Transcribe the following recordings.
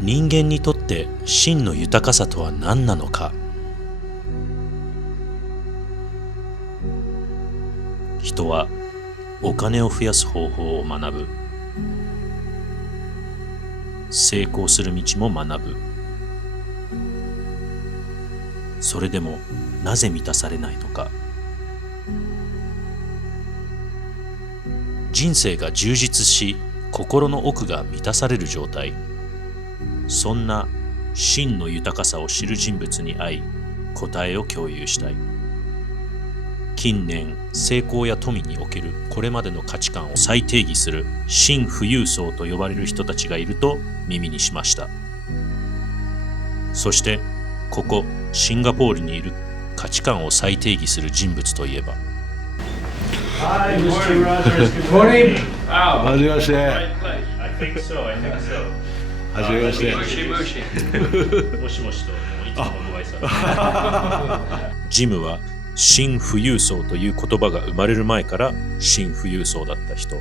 人間にとって真の豊かさとは何なのか。人はお金を増やす方法を学ぶ。成功する道も学ぶ。それでもなぜ満たされないのか。人生が充実し、心の奥が満たされる状態。そんな真の豊かさを知る人物に会い、答えを共有したい。近年、成功や富におけるこれまでの価値観を再定義する新富裕層と呼ばれる人たちがいると耳にしました。そして、ここシンガポールにいる価値観を再定義する人物といえば。Hi, Mr. Rogers. Good morning. はじめまして。I think so, I think so. はじめまして。もしもしと、いつものご挨拶。ジムは新富裕層という言葉が生まれる前から新富裕層だった人。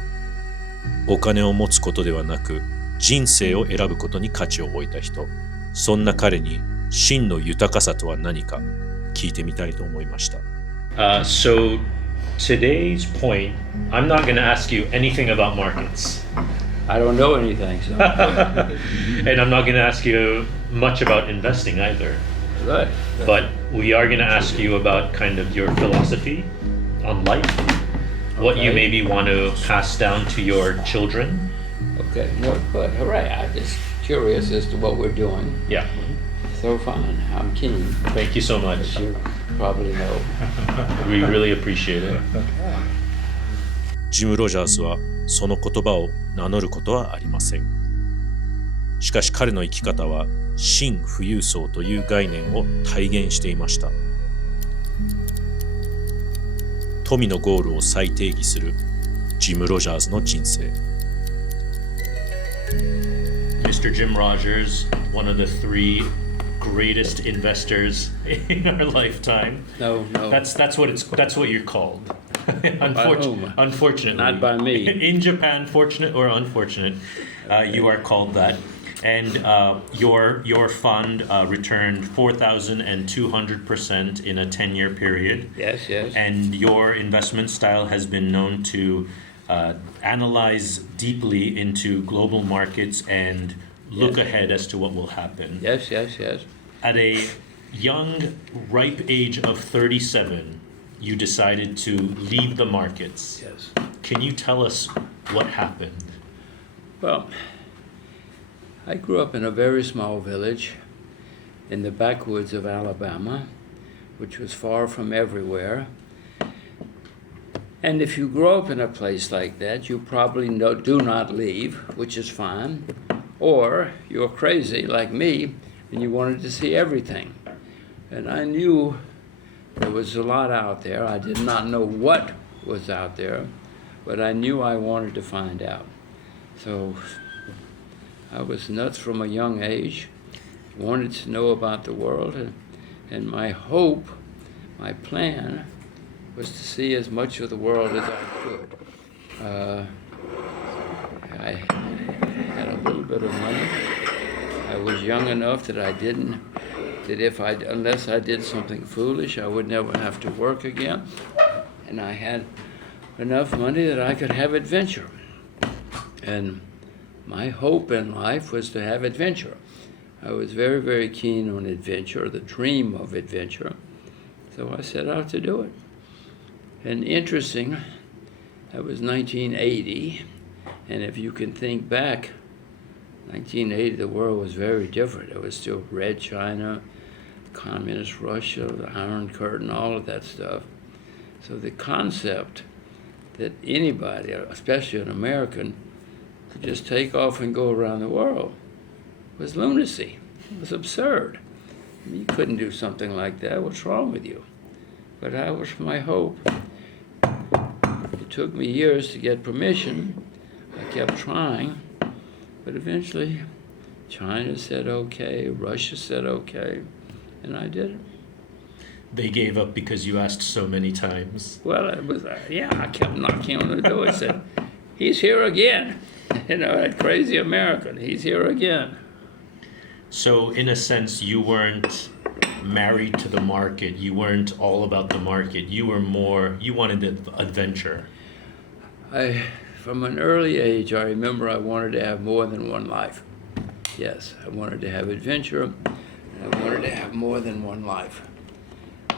お金を持つことではなく、人生を選ぶことに価値を置いた人。そんな彼に真の豊かさとは何か聞いてみたいと思いました。So today's point, I'm not going to ask you anything about markets. I don't know anything, so. And I'm not going to ask you much about investing either. Good. But we are going to ask you about kind of your philosophy on life, what you Okay. maybe want to pass down to your children. Okay, no, good. All right. I'm just curious as to what we're doing. Yeah. So fine. I'm keen, Thank you so as much. you probably know. We really appreciate it. ジム・ロジャーズはその言葉を名乗ることはありません。しかし彼の生き方は新富裕層という概念を体現していました。富のゴールを再定義するジム・ロジャーズの人生。Mr. Jim Rogers, one of the three greatest investors in our lifetime. No. That's what you're called. whom? Unfortunately, Not by me. In Japan, fortunate or unfortunate, you are called that. And your fund returned 4,200% in a 10-year period. Yes. And your investment style has been known to analyze deeply into global markets and look Yes. ahead as to what will happen. Yes. At a young, ripe age of 37, you decided to leave the markets. Yes. Can you tell us what happened? Well, I grew up in a very small village in the backwoods of Alabama, which was far from everywhere. And if you grow up in a place like that, you probably do not leave, which is fine. Or you're crazy like me, and you wanted to see everything. And I knew there was a lot out there. I did not know what was out there, but I knew I wanted to find out. So I was nuts from a young age, wanted to know about the world, and my hope, my plan, was to see as much of the world as I could. I had a little bit of money. I was young enough that unless I did something foolish, I would never have to work again. And I had enough money that I could have adventure. And my hope in life was to have adventure. I was very, very keen on adventure, the dream of adventure. So I set out to do it. And interesting, that was 1980. And if you can think back, 1980, the world was very different. It was still Red China, Communist Russia, the Iron Curtain, all of that stuff. So the concept that anybody, especially an American, could just take off and go around the world was lunacy. It was absurd. I mean, you couldn't do something like that. What's wrong with you? But that was my hope. It took me years to get permission. I kept trying, but eventually China said okay, Russia said okay, and I did it. They gave up because you asked so many times. Well, it was, I kept knocking on the door and said, he's here again. That crazy American, he's here again. So in a sense, you weren't married to the market. You weren't all about the market. You wanted the adventure. From an early age, I remember I wanted to have more than one life. Yes, I wanted to have adventure, and I wanted to have more than one life.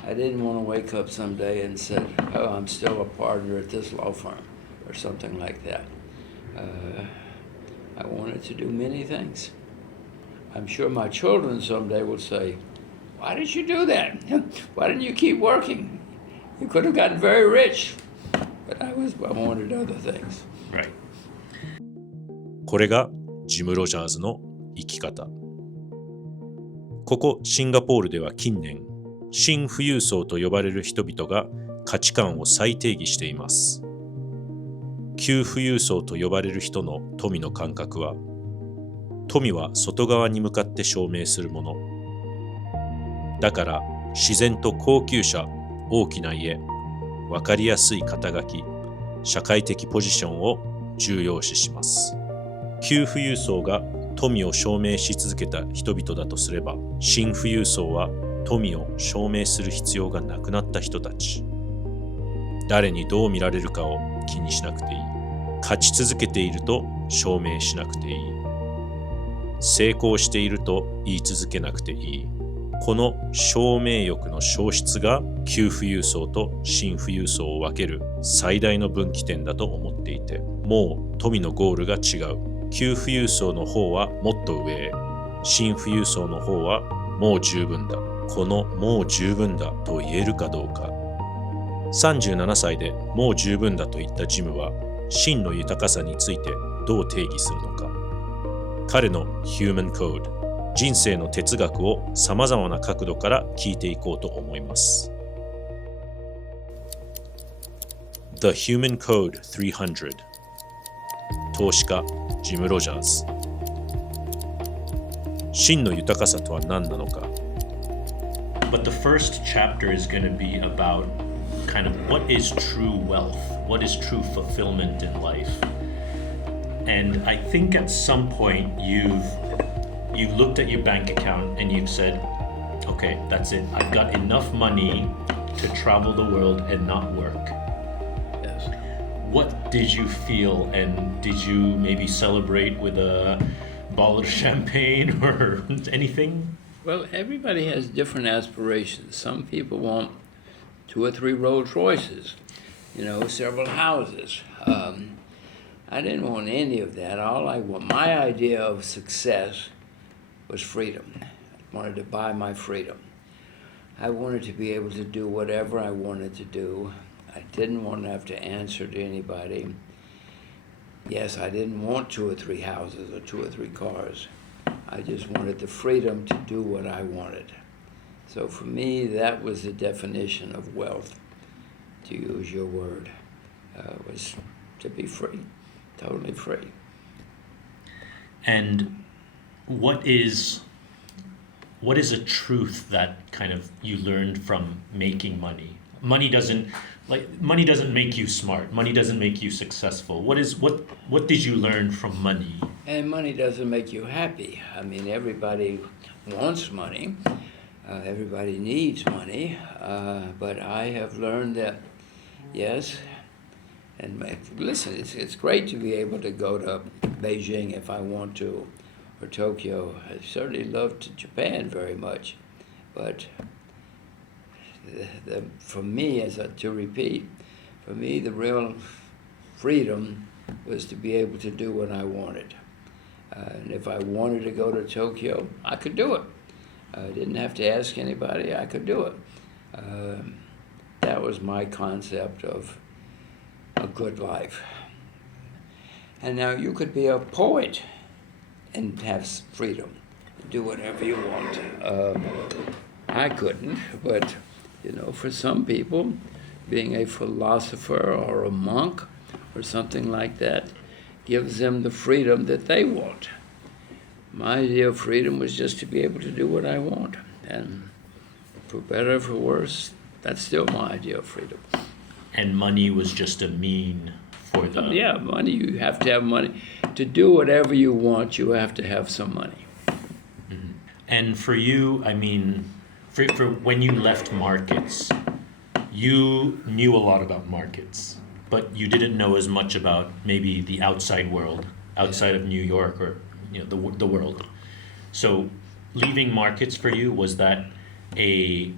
I didn't want to wake up someday and say, oh, I'm still a partner at this law firm, or something like that. I wanted to do many things. I'm sure my children someday will say, why did you do that? Why didn't you keep working? You could have gotten very rich. But I wanted other things. Right. これがジム・ロジャーズの生き方。ここシンガポールでは近年、新富裕層と呼ばれる人々が価値観を再定義しています。旧富裕層と呼ばれる人の富の感覚は、富は外側に向かって証明するもの。だから自然と高級車、大きな家、わかりやすい肩書き、社会的ポジションを重要視します。旧富裕層が富を証明し続けた人々だとすれば、新富裕層は富を証明する必要がなくなった人たち。誰にどう見られるかを気にしなくていい。勝ち続けていると証明しなくていい。成功していると言い続けなくていい。この証明欲の消失が旧富裕層と新富裕層を分ける最大の分岐点だと思っていて、もう富のゴールが違う。旧富裕層の方はもっと上へ、新富裕層の方はもう十分だ。このもう十分だと言えるかどうか。37歳でもう十分だと言ったジムは、真の豊かさについてどう定義するのか。彼の Human Code、人生の哲学をさまざまな角度から聞いていこうと思います。The Human Code 300、投資家ジム・ロジャーズ。真の豊かさとは何なのか。But the first chapter is going to be about kind of what is true wealth, what is true fulfillment in life. And I think at some point you've looked at your bank account and you've said, okay, that's it. I've got enough money to travel the world and not work. Yes. What did you feel, and did you maybe celebrate with a bottle of champagne or anything? Well, everybody has different aspirations. Some people want 2 or 3 Rolls Royces, several houses. I didn't want any of that. My idea of success was freedom. I wanted to buy my freedom. I wanted to be able to do whatever I wanted to do. I didn't want to have to answer to anybody. Yes, I didn't want 2 or 3 houses or 2 or 3 cars. I just wanted the freedom to do what I wanted. So for me, that was the definition of wealth, to use your word, was to be free, totally free. And what is a truth that kind of you learned from making money? Money doesn't make you smart. Money doesn't make you successful. What did you learn from money? And money doesn't make you happy. I mean, everybody wants money. Everybody needs money. But I have learned that, yes, and listen, it's great to be able to go to Beijing if I want to, or Tokyo. I certainly loved Japan very much. But for me, to repeat, for me, the real freedom was to be able to do what I wanted. And if I wanted to go to Tokyo, I could do it. I didn't have to ask anybody. I could do it. That was my concept of a good life. And now you could be a poet and have freedom, do whatever you want. I couldn't, but for some people, being a philosopher or a monk or something like that gives them the freedom that they want. My idea of freedom was just to be able to do what I want. And for better or for worse, that's still my idea of freedom. And money was just a mean for the... Yeah, money, you have to have money. To do whatever you want, you have to have some money. Mm-hmm. And for you, I mean, for when you left markets, you knew a lot about markets, but you didn't know as much about maybe the outside world, outside of New York or the world. So leaving markets for you, was that a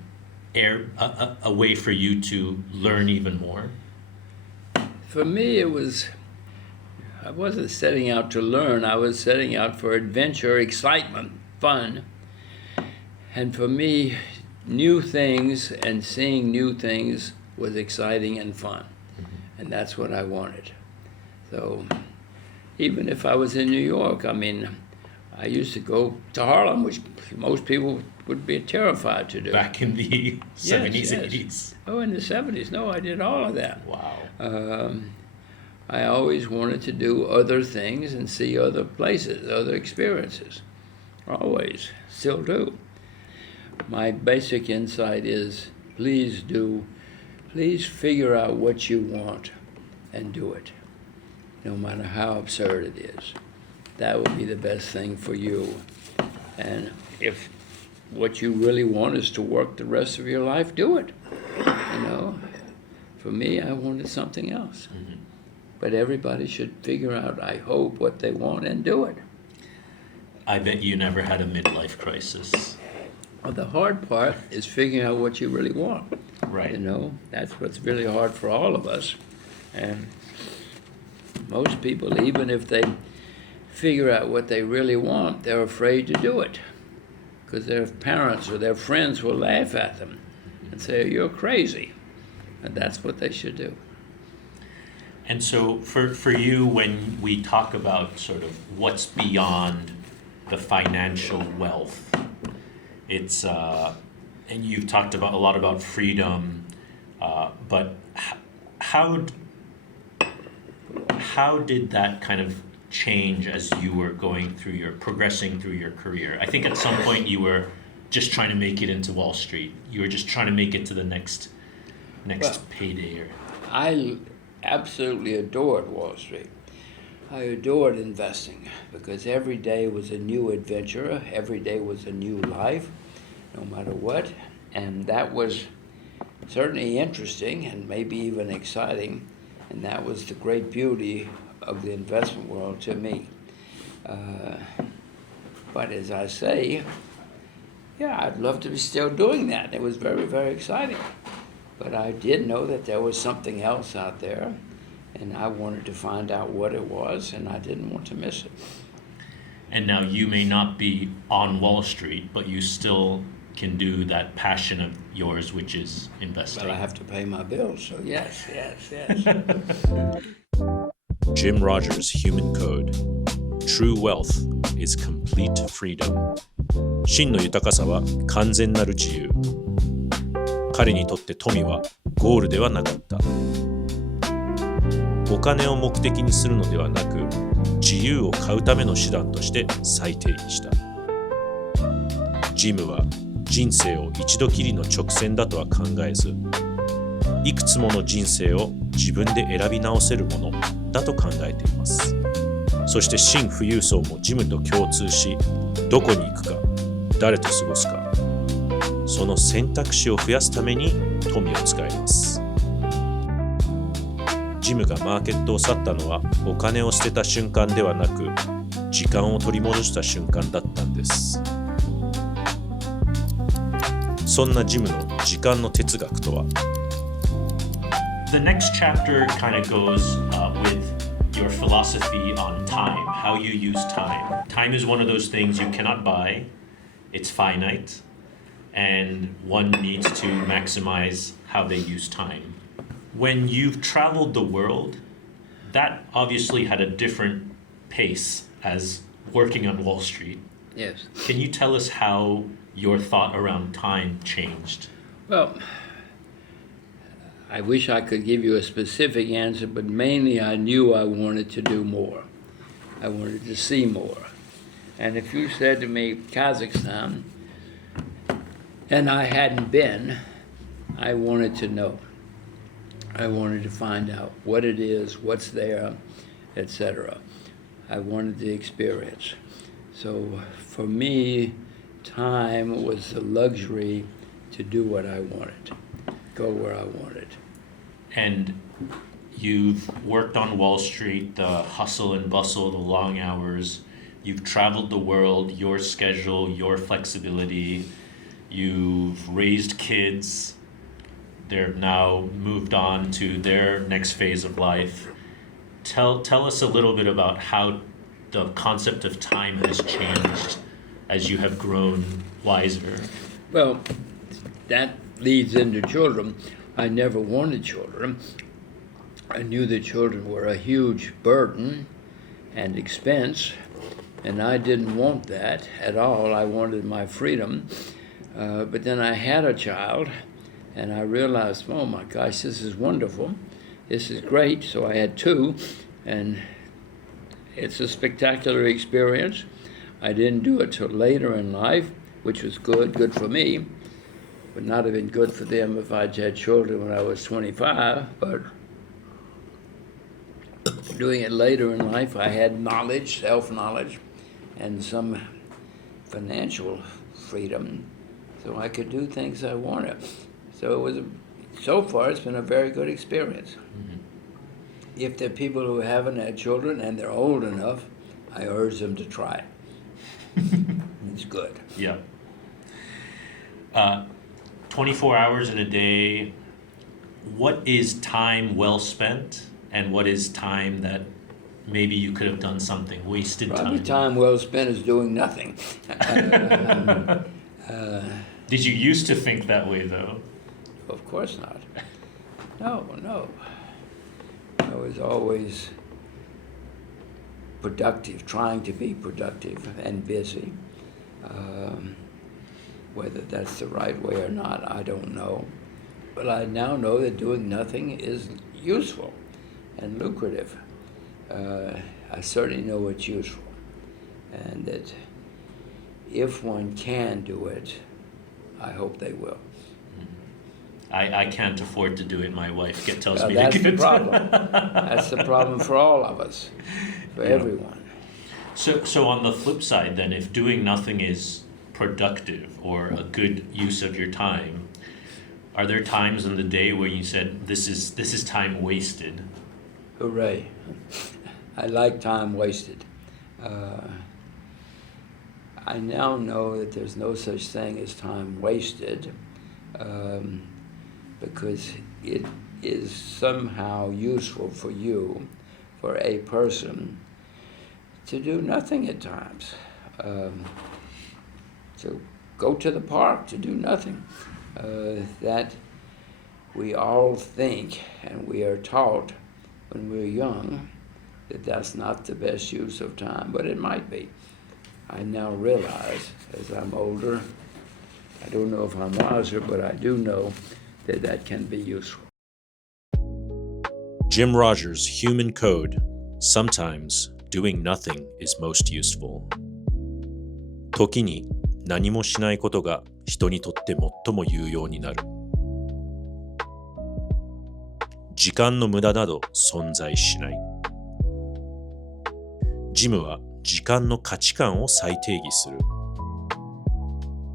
way for you to learn even more? For me, I wasn't setting out to learn. I was setting out for adventure, excitement, fun. And for me, new things and seeing new things was exciting and fun. And that's what I wanted. So even if I was in New York, I mean, I used to go to Harlem, which most people would be terrified to do. Back in the 70s, yes. 80s. Oh, in the 70s. No, I did all of that. Wow. I always wanted to do other things and see other places, other experiences. Always. Still do. My basic insight is please figure out what you want and do it, no matter how absurd it is. That will be the best thing for you. And if what you really want is to work the rest of your life, do it. For me, I wanted something else. Mm-hmm. But everybody should figure out, I hope, what they want and do it. I bet you never had a midlife crisis. Well, the hard part is figuring out what you really want. Right. That's what's really hard for all of us. And most people, even if they figure out what they really want, they're afraid to do it because their parents or their friends will laugh at them and say, you're crazy. And that's what they should do. And so for you, when we talk about sort of what's beyond the financial wealth, it's and you've talked about a lot about freedom, but how did that kind of change as you were progressing through your career? I think at some point you were just trying to make it into Wall Street. You were just trying to make it to the next payday. I absolutely adored Wall Street. I adored investing because every day was a new adventure, every day was a new life, no matter what. And that was certainly interesting and maybe even exciting. And that was the great beauty of the investment world to me. But as I say, I'd love to be still doing that. It was very, very exciting. But I did know that there was something else out there, and I wanted to find out what it was, and I didn't want to miss it. And now you may not be on Wall Street, but you still can do that passion of yours, which is investing. But I have to pay my bills, so yes. Jim Rogers' Human Code. True wealth is complete freedom. 真の豊かさは完全なる自由。彼にとって富はゴールではなかった。お金を目的にするのではなく、自由を買うための手段として再定義した。ジムは人生を一度きりの直線だとは考えず、いくつもの人生を自分で選び直せるものだと考えています。そして新富裕層もジムと共通し、どこに行くか、誰と過ごすか、その選択肢を増やすために富を使います。ジムがマーケットを去ったのはお金を捨てた瞬間ではなく、時間を取り戻した瞬間だったんです。そんなジムの時間の哲学とは？ The next chapter kind of goes with your philosophy on time, how you use time. Time is one of those things you cannot buy. It's finite, and one needs to maximize how they use time. When you've traveled the world, that obviously had a different pace as working on Wall Street. Yes. Can you tell us how your thought around time changed? Well, I wish I could give you a specific answer, but mainly I knew I wanted to do more. I wanted to see more. And if you said to me, Kazakhstan, and I hadn't been, I wanted to know. I wanted to find out what it is, what's there, etc. I wanted the experience. So for me, time was the luxury to do what I wanted, go where I wanted. And you've worked on Wall Street, the hustle and bustle, the long hours. You've traveled the world, your schedule, your flexibility. You've raised kids. They're now moved on to their next phase of life. Tell us a little bit about how the concept of time has changed as you have grown wiser. Well, that leads into children. I never wanted children. I knew that children were a huge burden and expense, and I didn't want that at all. I wanted my freedom. But then I had a child, and I realized, oh my gosh, this is wonderful. This is great. So I had two, and it's a spectacular experience. I didn't do it till later in life, which was good for me. Would not have been good for them if I'd had children when I was 25, but doing it later in life, I had knowledge, self-knowledge, and some financial freedom, so I could do things I wanted. So so far, it's been a very good experience. Mm-hmm. If there are people who haven't had children and they're old enough, I urge them to try it. It's good. Yeah. 24 hours in a day, what is time well spent and what is time that maybe you could have done something, wasted Probably time? Time well spent is doing nothing. Did you used to think that way though? Of course not. No. I was always productive, trying to be productive and busy. Whether that's the right way or not, I don't know. But I now know that doing nothing is useful and lucrative. I certainly know it's useful. And that if one can do it, I hope they will. I can't afford to do it. My wife tells me that's to the problem. That's the problem for all of us, for everyone. So on the flip side then, if doing nothing is productive or a good use of your time, are there times in the day where you said, this is time wasted? Hooray. I like time wasted. I now know that there's no such thing as time wasted, because it is somehow useful for you, for a person, to do nothing at times. To go to the park, to do nothing. That we all think, and we are taught when we're young, that that's not the best use of time, but it might be. I now realize, as I'm older, I don't know if I'm wiser, but I do know that that can be useful. Jim Rogers' Human Code. Sometimes doing nothing is most useful. 時に何もしないことが人にとって最も有用になる。時間の無駄など存在しない。ジムは時間の価値観を再定義する。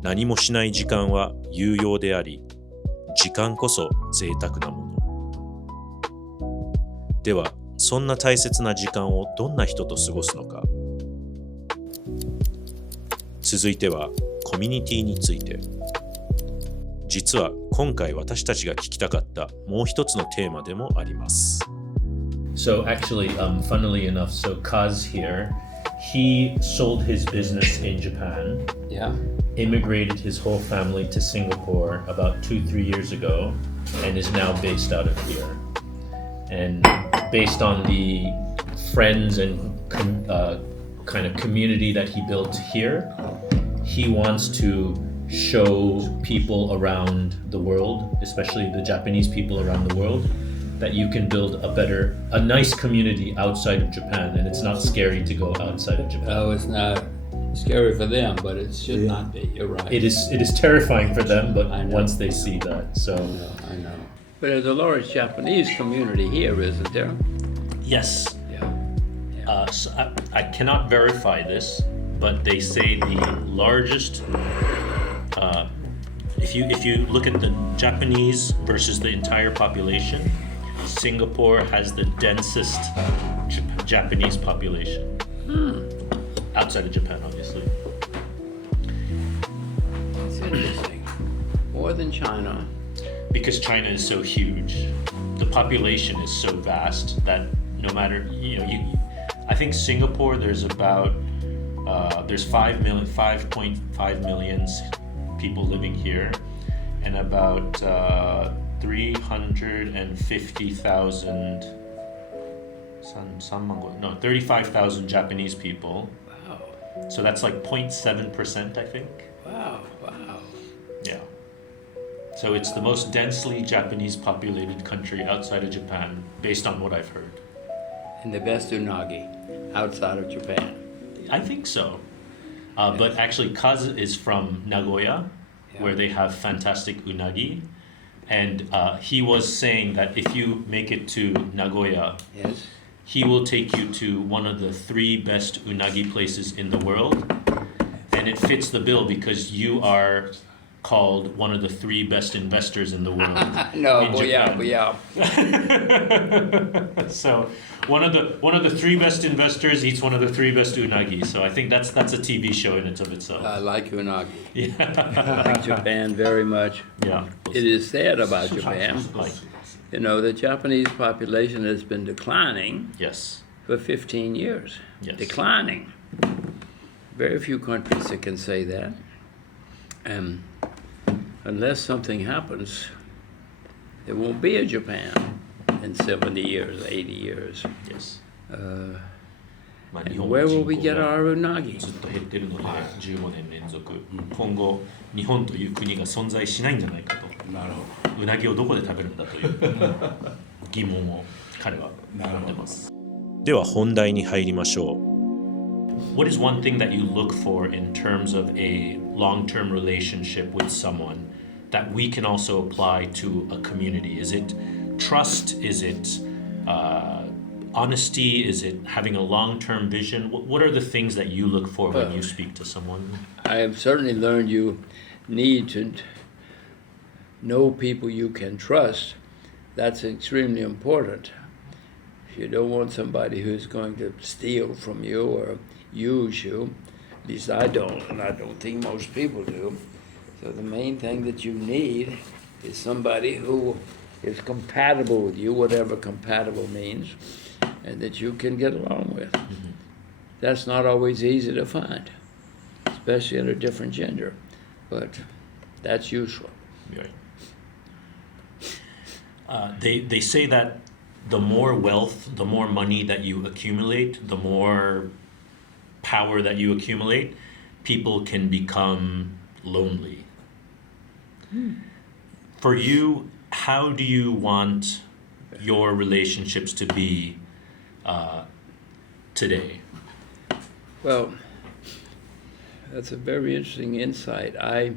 何もしない時間は有用であり、時間こそ贅沢なもの。では、そんな大切な時間をどんな人と過ごすのか。続いてはコミュニティについて。実は今回私たちが聞きたかったもう一つのテーマでもあります。So actually, funnily enough, so Kaz here, he sold his business in Japan, Yeah. immigrated his whole family to Singapore about 2-3 years ago, and is now based out of here. And based on the friends and kind of community that he built here, he wants to show people around the world, especially the Japanese people around the world, that you can build a nice community outside of Japan, and it's not scary to go outside of Japan. Oh, it's not scary for them, but it should not be. You're right. It is terrifying for them, but I know. once they see that, so I know. But there's a large Japanese community here, isn't there? yes. Yeah. So I cannot verify this, but they say the largest. If you look at the Japanese versus the entire population, Singapore has the densest Japanese population. Outside of Japan, obviously. It's interesting. More than China. Because China is so huge, the population is so vast that no matter, I think Singapore, there's about, there's 5.5 million people living here, and about 350,000, 35,000 Japanese people. Wow. So that's like 0.7%, I think. Wow. Yeah. So it's the most densely Japanese populated country outside of Japan, based on what I've heard. And the best unagi outside of Japan. I think so. But actually, Kaz is from Nagoya, where they have fantastic unagi. And he was saying that if you make it to Nagoya, Yes. he will take you to one of the 3 best unagi places in the world. And it fits the bill because you are called one of the 3 best investors in the world. No, in Japan. yeah. So one of the 3 best investors eats one of the 3 best unagi. So I think that's a TV show in and of itself. I like unagi. Yeah. I like Japan very much. Yeah. It is said about Japan, Like, the Japanese population has been declining yes. for 15 years. Yes. Declining. Very few countries that can say that. And unless something happens, there won't be a Japan in 70 years, 80 years. Yes. And まあ日本の where will 人 we 口 get が our unagi? ずっと減ってるので15年連続、今後日本という国が存在しないんじゃないかと、なるほうなぎをどこで食べるんだという疑問を彼は持ってます。では本題に入りましょう。What is one thing that you look for in terms of a long-term relationship with someone that we can also apply to a community? Is it trust? Is it honesty? Is it having a long-term vision? What are the things that you look for when you speak to someone? I have certainly learned you need to know people you can trust. That's extremely important. You don't want somebody who's going to steal from you or use you. At least I don't, and I don't think most people do. So the main thing that you need is somebody who is compatible with you, whatever compatible means, and that you can get along with. That's not always easy to find, especially in a different gender, but that's useful. Right. They say that the more wealth, the more money that you accumulate, the more power that you accumulate, people can become lonely. For you, how do you want your relationships to be today? Well, that's a very interesting insight. I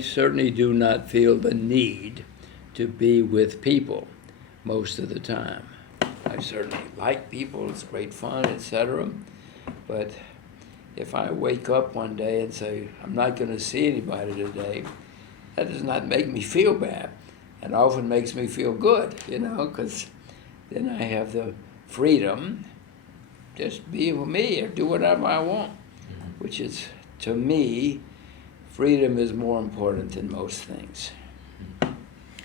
certainly do not feel the need to be with people most of the time. I certainly like people, it's great fun, etc. But if I wake up one day and say, I'm not going to see anybody today, that does not make me feel bad. It often makes me feel good, because then I have the freedom just be with me or do whatever I want, which is, to me, freedom is more important than most things.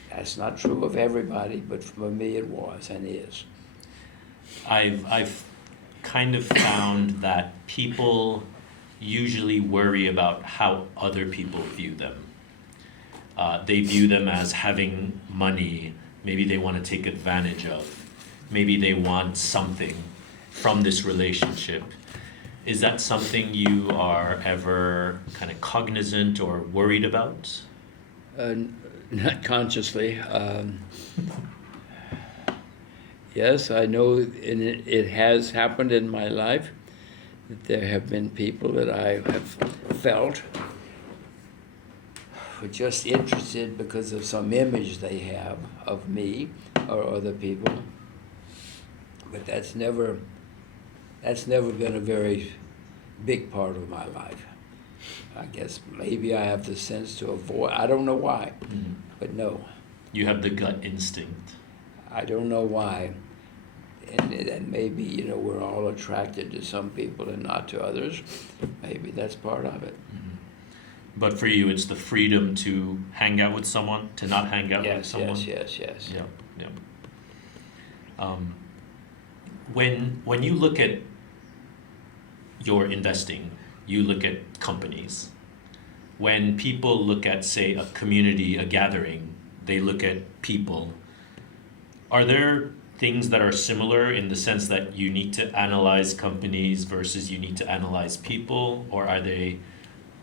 That's not true of everybody, but for me it was and is. I've kind of found that people usually worry about how other people view them. They view them as having money, maybe they want to take advantage of, maybe they want something from this relationship. Is that something you are ever kind of cognizant or worried about? Not consciously. Yes, I know it has happened in my life that there have been people that I have felt were just interested because of some image they have of me or other people. But that's never been a very big part of my life. I guess maybe I have the sense to avoid. I don't know why, but no. You have the gut instinct. I don't know why. And maybe, you know, we're all attracted to some people and not to others. Maybe that's part of it. But for you, it's the freedom to hang out with someone, to not hang out with someone. Yes. Yeah. When you look at your investing, you look at companies. When people look at, say, a community, a gathering, they look at people. Are there things that are similar in the sense that you need to analyze companies versus you need to analyze people, or are they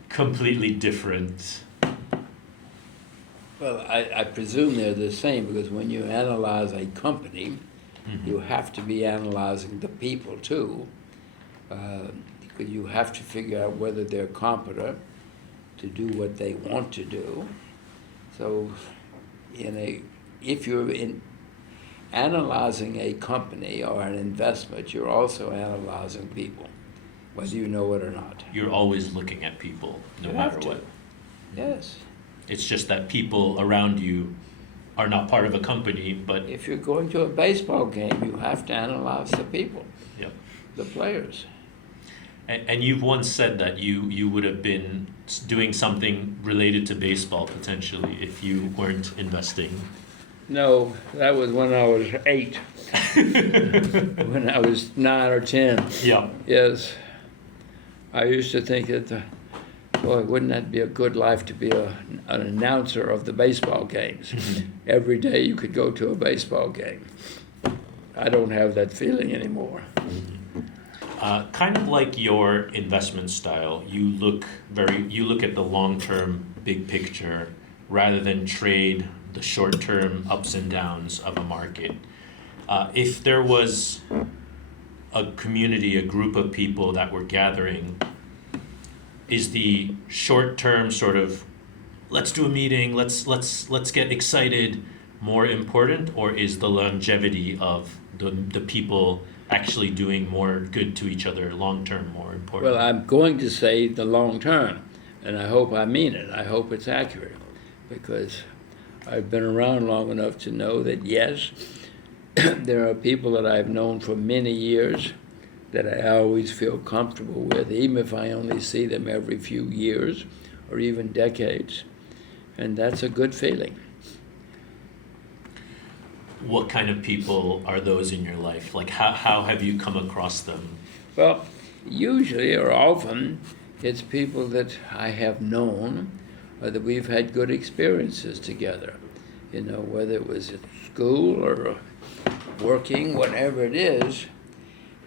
completely different? Well, I presume they're the same, because when you analyze a company, you have to be analyzing the people too, because you have to figure out whether they're competent to do what they want to do. So if you're analyzing a company or an investment, you're also analyzing people, whether you know it or not. You're always looking at people, no You matter have to. what. Yes. It's just that people around you are not part of a company, but If you're going to a baseball game, you have to analyze the people, yeah. the players. And you've once said that you would have been doing something related to baseball potentially if you weren't investing. No, that was when I was 8. When I was 9 or 10. Yeah. Yes. I used to think that, boy, wouldn't that be a good life to be an announcer of the baseball games? Every day you could go to a baseball game. I don't have that feeling anymore. Kind of like your investment style, you look at the long-term big picture rather than trade the short-term ups and downs of a market. If there was a community, a group of people that were gathering, is the short-term sort of let's do a meeting, let's get excited more important, or is the longevity of the people actually doing more good to each other long-term more important? Well, I'm going to say the long term, and I hope I mean it. I hope it's accurate, because I've been around long enough to know that, yes, there are people that I've known for many years that I always feel comfortable with, even if I only see them every few years or even decades. And that's a good feeling. What kind of people are those in your life? Like, how have you come across them? Well, usually or often, it's people that I have known or that we've had good experiences together. You know, whether it was at school or working, whatever it is,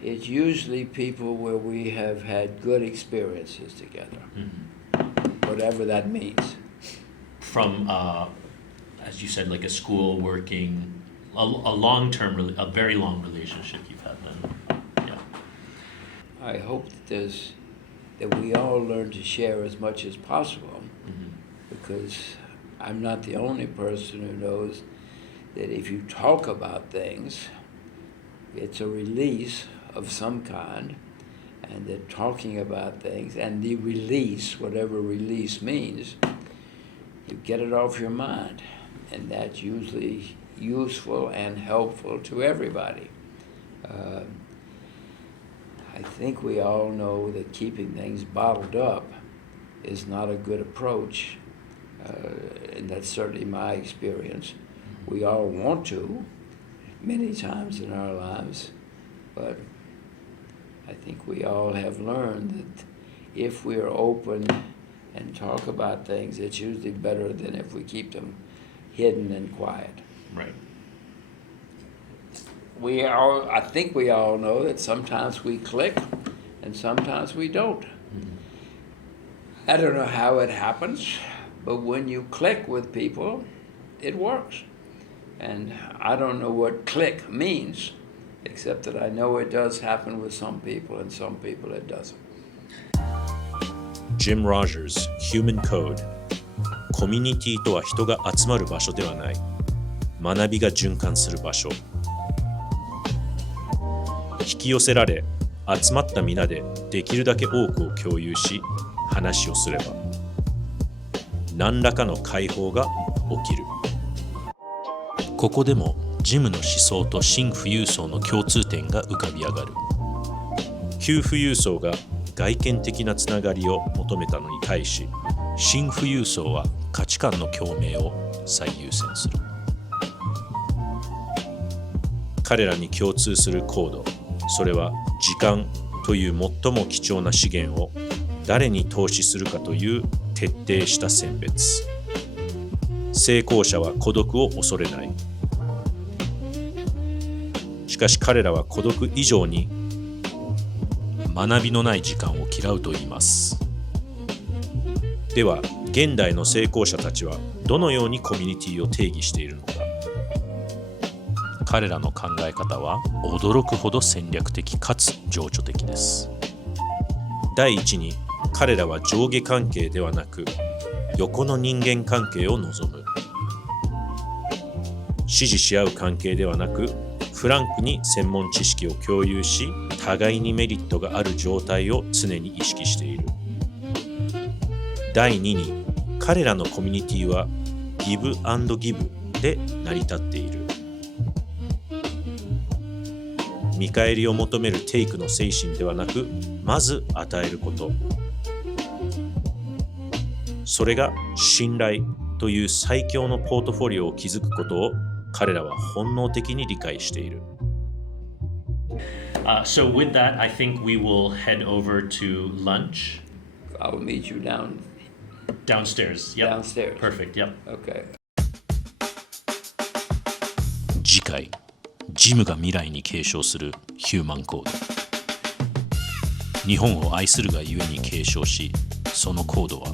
it's usually people where we have had good experiences together, whatever that means. From, as you said, like a school, working, a long-term, a very long relationship you've had then. Yeah. I hope that we all learn to share as much as possible, because I'm not the only person who knows that if you talk about things, it's a release of some kind, and that talking about things and the release, whatever release means, you get it off your mind, and that's usually useful and helpful to everybody. I think we all know that keeping things bottled up is not a good approach, and that's certainly my experience. We all want to, many times in our lives, but I think we all have learned that if we're open and talk about things, it's usually better than if we keep them hidden and quiet. Right. I think we all know that sometimes we click and sometimes we don't. I don't know how it happens, but when you click with people, it works. And I don't know what click means, except that I know it does happen with some people and some people it doesn't. Jim Rogers, Human Code。コミュニティとは人が集まる場所ではない。学びが循環する場所。引き寄せられ、集まった皆でできるだけ多くを共有し話をすれば何らかの解放が起きる。ここでもジムの思想と新富裕層の共通点が浮かび上がる。旧富裕層が外見的なつながりを求めたのに対し、新富裕層は価値観の共鳴を最優先する。彼らに共通するコード、それは時間という最も貴重な資源を誰に投資するかという徹底した選別。成功者は孤独を恐れない。しかし彼らは孤独以上に学びのない時間を嫌うと言います。では、現代の成功者たちはどのようにコミュニティを定義しているのか。彼らの考え方は驚くほど戦略的かつ情緒的です。第一に、彼らは上下関係ではなく横の人間関係を望む。支持し合う関係ではなくフランクに専門知識を共有し、互いにメリットがある状態を常に意識している。第2に、彼らのコミュニティはギブアンドギブで成り立っている。見返りを求めるテイクの精神ではなく、まず与えること。それが信頼という最強のポートフォリオを築くことを彼らは本能的に理解している。So with that, I think we will head over to lunch. I'll meet you Downstairs. Yep. downstairs. Perfect. Yep. Okay. 次回、ジムが未来に継承するヒューマンコード。日本を愛するがゆえに継承し、そのコードは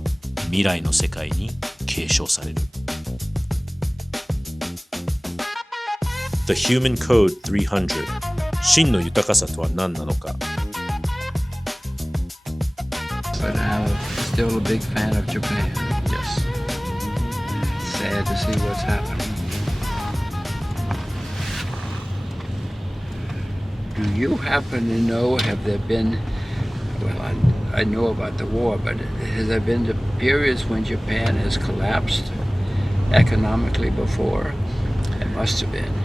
未来の世界に継承される。The Human Code 300、真の豊かさとは何なのか。But I'm still a big fan of Japan. Yes. Sad to see what's happening. Do you happen to know, have there been, well, I know about the war, but has there been the periods when Japan has collapsed economically before? It must have been.